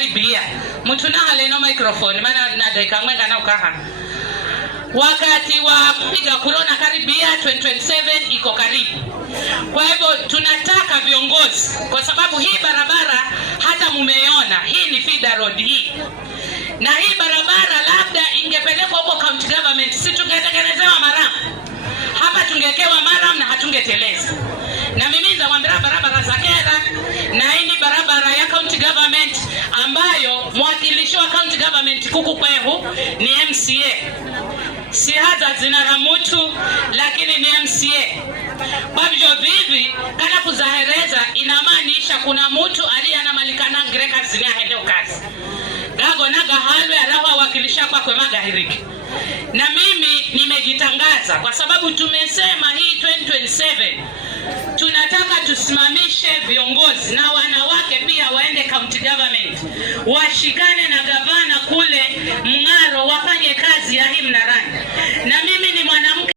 karibia mtu na hale no microphone maana na dakika mwenga na ukaha wakati wa kupiga corona karibia 2027 iko karibu. Kwa hivyo tunataka viongozi, kwa sababu hii barabara hata mumeiona hii ni feeder road hii, na hii barabara labda ingepelekwa huko county government, si tungetengenezewa maram hapa, tungekewa maram na hatungeteleza. Na mimi zawambira barabara za kera na hii barabara ya county government ambayo mwakilishi wa county government kuku kwehu ni MCA, si hata zina mutu lakini ni MCA. Kwa hivyo vivi kana kuzahereza inamaanisha kuna mtu aliyana malikana ngreka zini ahende ukazi gago naga halwe arawa wakilisha kwa kwe magahiriki. Na mimi nimejitangaza kwa sababu tumesema hii 2027 tunataka tusimamishe viongozi na wanawake pia waende county government, washikane na gavana kule Mngaro wafanye kazi ya hii Mnarani. Na mimi ni mwana